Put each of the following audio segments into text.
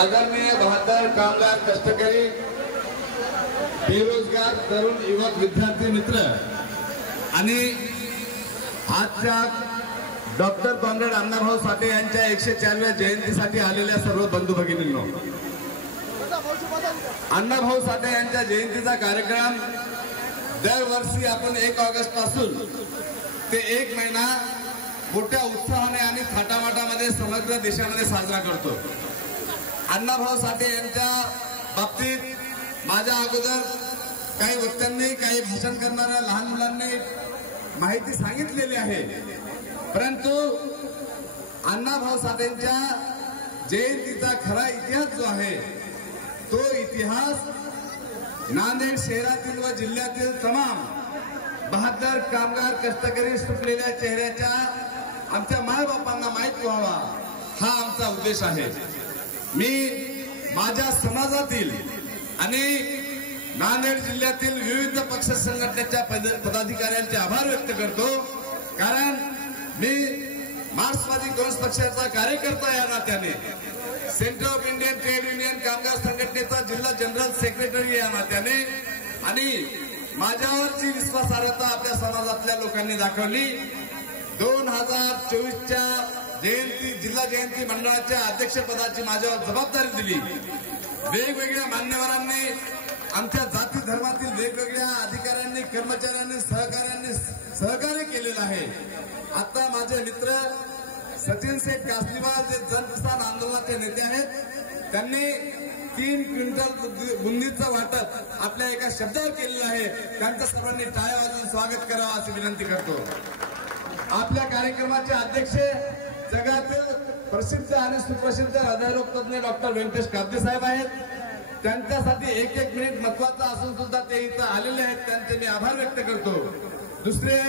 आदरणीय बहादर कामगार कष्टकरी बेरोजगार तरुण युवक विद्यार्थी मित्र आणि आजच्या डॉक्टर कॉम्रेड अण्णाभाऊ साठे यांच्या 104व्या जयंतीसाठी आलेल्या सर्व बंधू भगिनींनो, अण्णाभाऊ साठे यांच्या जयंतीचा कार्यक्रम दरवर्षी आपण 1 ऑगस्ट पासून ते 1 महिना मोठ्या उत्साहाने आणि थाटामाटामध्ये समग्र देशामध्ये साजरा करतो। अण्णाभाऊ साठे यांच्या बाबतीत माझ्या अगोदर काही वक्त्यांनी काही भाषण करणाऱ्या लहान मुलांनी माहिती सांगितलेली आहे, परंतु अण्णाभाऊ साठेंच्या जयंतीचा खरा इतिहास जो आहे तो इतिहास नांदेड शहरातील व जिल्ह्यातील तमाम बहादर कामगार कष्टकरी सुटलेल्या चेहऱ्याच्या आमच्या मायबापांना माहित व्हावा हा आमचा उद्देश आहे। मी माझ्या समाजातील आणि नांदेड जिल्ह्यातील विविध पक्ष संघटनेच्या पदाधिकाऱ्यांचे आभार व्यक्त करतो, कारण मी मार्क्सवादी कम्युनिस्ट पक्षाचा कार्यकर्ता या नात्याने, centre of Indian trade union कामगार संघटनेचा जिल्हा जनरल सेक्रेटरी या नात्याने आणि माझ्यावरची विश्वासार्हता आपल्या समाजातल्या लोकांनी दाखवली। 2024च्या जिल्हा जयंती मंडळाच्या अध्यक्षपदाची माझ्यावर जबाबदारी दिली। वेगवेगळ्या मान्यवरांनी, आमच्या जाती धर्मातील वेगवेगळ्या अधिकाऱ्यांनी, कर्मचाऱ्यांनी, सहकाऱ्यांनी सहकार्य केलेलं आहे। आता माझे मित्र सचिन शेख कासलीवाल जे जनकिसान आंदोलनाचे नेते आहेत, त्यांनी 3 क्विंटल बुंदीचं वाटप आपल्या एका शब्दावर केलेलं आहे। त्यांचं सर्वांनी टाळ्या वाजवून स्वागत करावं अशी विनंती करतो। आपल्या कार्यक्रमाचे अध्यक्ष जगातील प्रसिद्ध आणि सुप्रसिद्ध हृदयरोग तज्ञ डॉक्टर व्यंकटेश काब्दे साहेब आहेत। त्यांच्यासाठी 1 मिनिट महत्वाचा असून सुद्धा ते इथं आलेले आहेत, त्यांचे मी आभार व्यक्त करतो। दुसरे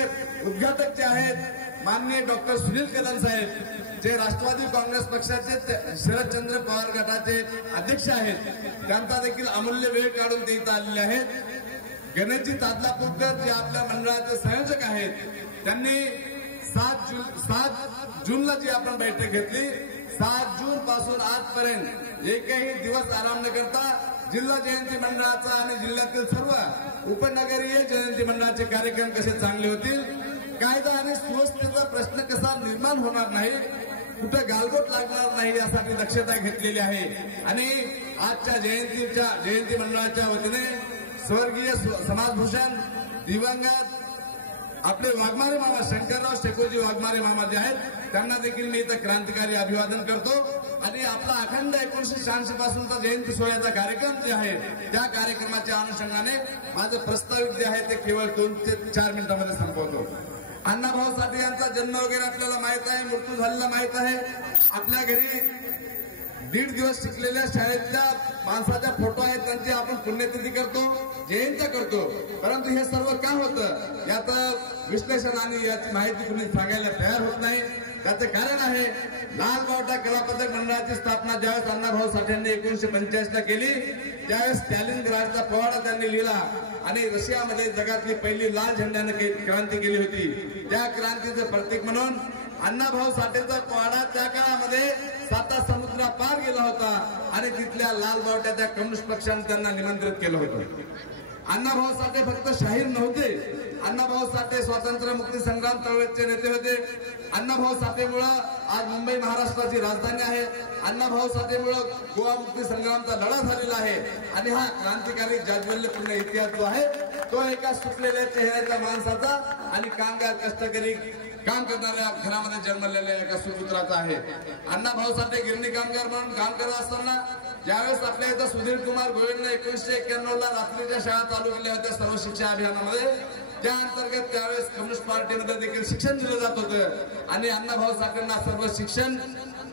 उद्घाटक जे आहेत माननीय डॉक्टर सुनील कदम साहेब, जे राष्ट्रवादी काँग्रेस पक्षाचे शरदचंद्र पवार गटाचे अध्यक्ष आहेत, त्यांचा देखील अमूल्य वेळ काढून ते इथं आलेले आहेत। गणेशजी तादलापूरकर जे आपल्या मंडळाचे संयोजक आहेत, त्यांनी 7 जूनला जी आपण बैठक घेतली, 7 जून पासून आजपर्यंत एकही दिवस आराम न करता जिल्हा जयंती मंडळाचा आणि जिल्ह्यातील सर्व उपनगरीय जयंती मंडळाचे कार्यक्रम कसे चांगले होतील, कायदा आणि सुव्यवस्थेचा प्रश्न कसा निर्माण होणार नाही, कुठे गालबोट लागणार नाही यासाठी दक्षता घेतलेली आहे। आणि आजच्या जयंती मंडळाच्या वतीने स्वर्गीय समाजभूषण दिवंगत आपले वाघमारे मामा शंकरराव शेकोजी वाघमारे मामा जे आहेत, त्यांना देखील मी इथं क्रांतिकारी अभिवादन करतो। आणि आपला अखंड 1986 पासूनचा जयंती सोहळ्याचा कार्यक्रम जे आहे, त्या कार्यक्रमाच्या अनुषंगाने माझं प्रस्तावित जे आहे ते केवळ 2 ते 4 मिनिटांमध्ये संपवतो। अण्णाभाऊ साठे यांचा जन्म वगैरे आपल्याला माहित आहे, मृत्यू झालेला माहित आहे। आपल्या घरी 1.5 दिवस शिकलेल्या शाळेतल्या माणसाच्या फोटो आहेत, त्यांची आपण पुण्यतिथी करतो, जयंती करतो, परंतु हे सर्व का होतं याचं विश्लेषण आणि याची माहिती कुणी सांगायला तयार होत नाही। त्याचं कारण आहे, लाल बावटा कलापथक मंडळाची स्थापना ज्यावेळेस अण्णाभाऊ साठेंनी 1985ला केली, त्यावेळेस स्टॅलिनग्राडचा पोवाडा त्यांनी लिहिला आणि रशियामध्ये जगातली पहिली लाल झेंड्याने क्रांती केली होती। त्या क्रांतीचं प्रतीक म्हणून अण्णाभाऊ साठेचा पोवाडा त्या काळामध्ये 7 समुद्रापार गेला होता आणि तिथल्या लाल बावट्याच्या कम्युनिस्ट पक्षाने त्यांना निमंत्रित केलं होतं। अण्णाभाऊ साठे फक्त शाहीर नव्हते, अण्णाभाऊ साठे स्वातंत्र्य मुक्ती संग्राम चळवळीचे नेते होते। अण्णाभाऊ साठेमुळे आज मुंबई महाराष्ट्राची राजधानी आहे। अण्णाभाऊ साठेमुळे गोवा मुक्ती संग्रामचा लढा झालेला आहे आणि हा क्रांतिकारी जाज्वल्यपूर्ण इतिहास जो आहे तो एका सुटलेल्या चेहऱ्याच्या माणसाचा आणि कामगार कष्टकरी काम करणाऱ्या घरामध्ये जन्मलेल्या एका सुपुत्राचा आहे। अण्णाभाऊ साठे गिरणी कामगार म्हणून काम करत असताना ज्यावेळेस आपल्या इथं सुधीर कुमार गोविंदने 1991ला रात्रीच्या शाळा चालू केल्या होत्या सर्व शिक्षा अभियानामध्ये, त्या अंतर्गत त्यावेळेस कम्युनिस्ट पार्टीमध्ये देखील शिक्षण दिलं जात होतं आणि अण्णाभाऊ साठेंना सर्व शिक्षण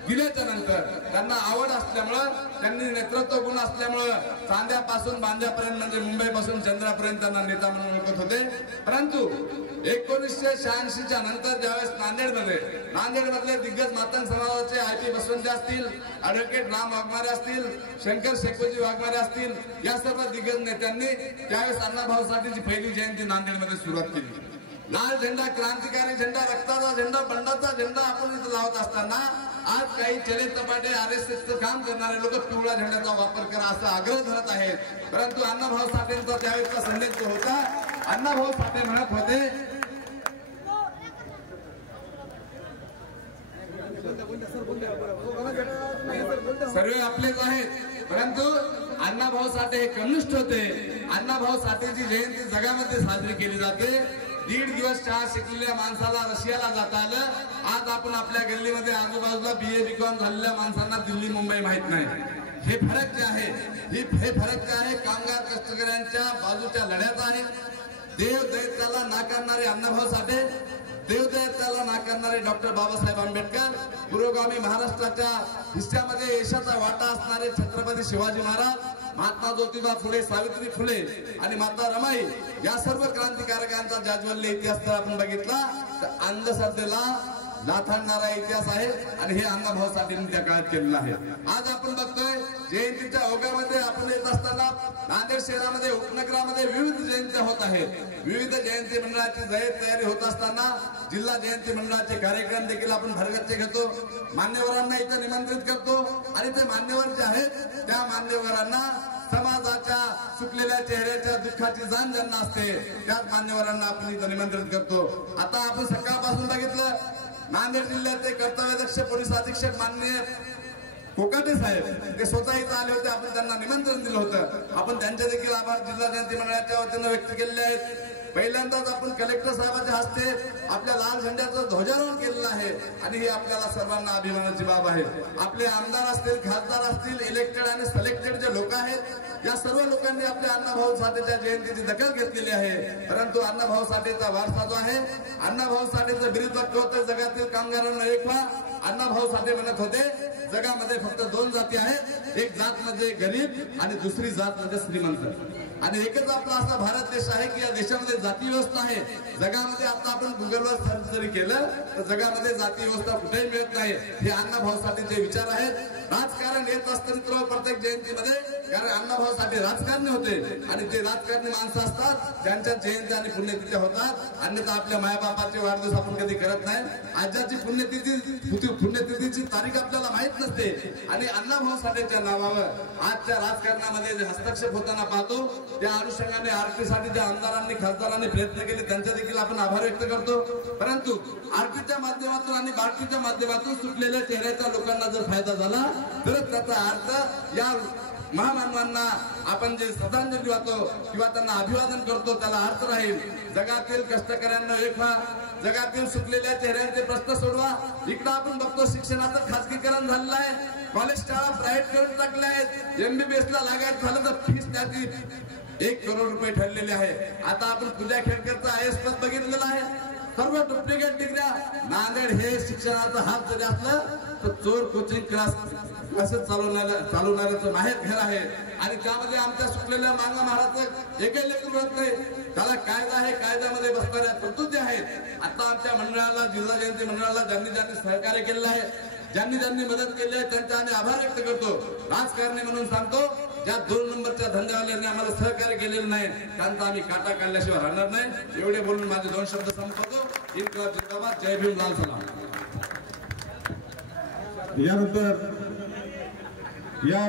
दिल्याच्या नंतर त्यांना आवड असल्यामुळं, त्यांनी नेतृत्व गुण असल्यामुळं चांद्यापासून बांद्यापर्यंत म्हणजे मुंबईपासून चंद्रापर्यंत त्यांना नेता म्हणून ओळखत होते। परंतु 1986च्या नंतर ज्यावेळेस नांदेडमधले दिग्गज मातंग समाजाचे IP बसवंत असतील, ऍडव्होकेट राम वाघमारे असतील, शंकर शेकोजी वाघमारे असतील, या सर्व दिग्गज नेत्यांनी त्यावेळेस अण्णाभाऊ साठेची पहिली जयंती नांदेडमध्ये सुरुवात केली। लाल झेंडा, क्रांतिकारी झेंडा, रक्ताचा झेंडा, बंडाचा झेंडा आपण इथं लावत असताना आज काही चले चपाटे RSSचं काम करणारे लोक पिवळ्या झेंड्याचा वापर करा असा आग्रह धरत आहेत। परंतु अण्णाभाऊ साठेंचा त्यावेळेचा संदेश जो होता, अण्णाभाऊ साठे म्हणत होते सर्व आपलेच आहेत, परंतु अण्णाभाऊ साठे हे कम्युनिस्ट होते। अण्णाभाऊ साठेची जयंती जगामध्ये साजरी केली जाते। 1.5 दिवस शाळा शिकलेल्या माणसाला रशियाला जाता आलं। आज आपण आपल्या गल्लीमध्ये आजूबाजूला BA BCom झालेल्या माणसांना दिल्ली मुंबई माहित नाही। हे फरक जे आहे, हे फरक जे आहे कामगार कष्टकऱ्यांच्या बाजूच्या लढ्याचा आहे। देव दैत्याला नाकारणारे अण्णाभाऊ साठे, देव दैत्याला नाकारणारे डॉक्टर बाबासाहेब आंबेडकर, पुरोगामी महाराष्ट्राच्या हिस्स्यामध्ये यशाचा वाटा असणारे छत्रपती शिवाजी महाराज, महात्मा ज्योतिबा फुले, सावित्री फुले आणि माता रमाई या सर्व क्रांतिकारकांचा जाज्वल्य इतिहास जर आपण बघितला तर अंधश्रद्धेला लाथाडणारा इतिहास आहे आणि हे अण्णाभाऊ साठेंनी त्या काळात केलेलं आहे। आज आपण बघतोय जयंतीच्या ओघामध्ये आपण येत असताना नांदेड शहरामध्ये उपनगरामध्ये विविध जयंत्या होत आहेत। विविध जयंती मंडळाची तयारी होत असताना जिल्हा जयंती मंडळाचे कार्यक्रम देखील आपण भरगच्च घेतो, मान्यवरांना इथं निमंत्रित करतो आणि ते मान्यवर जे आहेत त्या मान्यवरांना समाजाच्या सुकलेल्या चेहऱ्याच्या दुःखाची जाण ज्यांना असते त्याच मान्यवरांना आपण इथं निमंत्रित करतो। आता आपण सकाळपासून बघितलं नांदेड जिल्ह्याचे कर्तव्यदक्ष पोलीस अधीक्षक माननीय कोकाटे साहेब ते स्वतः इथं आले होते। आपण त्यांना निमंत्रण दिलं होतं। आपण त्यांचे देखील आभार जिल्हा जयंती मंडळाच्या वतीनं व्यक्त केलेले आहेत। पहिल्यांदाच आपण कलेक्टर साहेबांच्या हस्ते आपल्या लाल झेंड्याचं ध्वजारोहण केलेलं आहे आणि ही आपल्याला सर्वांना अभिमानाची बाब आहे। आपले आमदार असतील, खासदार असतील, इलेक्टेड आणि सिलेक्टेड जे लोक आहेत या सर्व लोकांनी आपल्या अण्णाभाऊ साठेच्या जयंतीची दखल घेतलेली आहे। परंतु अण्णाभाऊ साठेचा वारसा जो आहे, अण्णाभाऊ साठेचं बिरुद होतं जगातील कामगारांना एक व्हा। अण्णाभाऊ साठे म्हणत होते जगामध्ये फक्त 2 जाती आहेत, एक जात म्हणजे गरीब आणि दुसरी जात म्हणजे श्रीमंत। आणि एकच आपला असा भारत देश आहे की या देशामध्ये जाती व्यवस्था आहे। जगामध्ये आता आपण गुगलवर सर्च जरी केलं तर जगामध्ये जाती व्यवस्था कुठेही मिळत नाही। हे अण्णाभाऊ साठेचे विचार आहेत। राजकारण येत असतं प्रत्येक जयंतीमध्ये, कारण अण्णाभाऊ साठे राजकारणी होते आणि ते राजकारणी माणसं असतात ज्यांच्या जयंती आणि पुण्यतिथ्या होतात। अन्यथा आपल्या मायाबापाचे वाढदिवस आपण कधी करत नाही। आजाची पुण्यतिथीची तारीख आपल्याला माहित नसते आणि अण्णाभाऊ साठेच्या नावावर आजच्या राजकारणामध्ये जे हस्तक्षेप होताना पाहतो त्या अनुषंगाने आरटी साठी ज्या आमदारांनी खासदारांनी प्रयत्न केले त्यांचा देखील आपण आभार व्यक्त करतो। परंतु आरटीच्या माध्यमातून आणि बार्टीच्या माध्यमातून सुटलेल्या चेहऱ्याच्या लोकांना जर फायदा झाला तरच त्याचा अर्थ या महामानवांना आपण जे श्रद्धांजली वाहतो किंवा त्यांना अभिवादन करतो त्याला अर्थ राहील। जगातील कष्टकऱ्यांना एक व्हा, जगातील सुटलेल्या चेहऱ्यांचे प्रश्न सोडवा। इकडे आपण बघतो शिक्षणाचं खासगीकरण झालेलं आहे, कॉलेज शाळा प्रायव्हेट करून टाकल्या आहेत। MBBS ला लागायचं झालं तर फीस त्याची 1 करोड रुपये ठरलेले आहे। आता आपण पूजा खेडकरचा IAS पद बघितलेलं आहे। सर्व डुप्लिकेट डिग्र्या। नांदेड हे शिक्षणाचा हात जरी असलं तर चोर कोचिंग क्लास असं चालवणाऱ्याचं माहेर घर आहे आणि त्यामध्ये आमच्या सुटलेल्या मांगा महाराज एकही लेकरू रहात नाही। त्याला कायदा आहे, कायद्यामध्ये बसणाऱ्या तरतुदी आहेत। आता आमच्या मंडळाला, जिल्हा जयंती मंडळाला ज्यांनी सहकार्य केलेलं आहे, ज्यांनी मदत केली आहे त्यांचा आम्ही आभार व्यक्त करतो। राजकारणी म्हणून सांगतो ज्या 2 नंबरच्या धंद्यावाल्यांनी आम्हाला सहकार्य केलेलं नाही त्यांचा आम्ही काटा काढल्याशिवाय राहणार नाही। एवढे बोलून माझे 2 शब्द संपवतो। इनकलाब जिंदाबाद, जय भीम, लाल सलाम। यानंतर या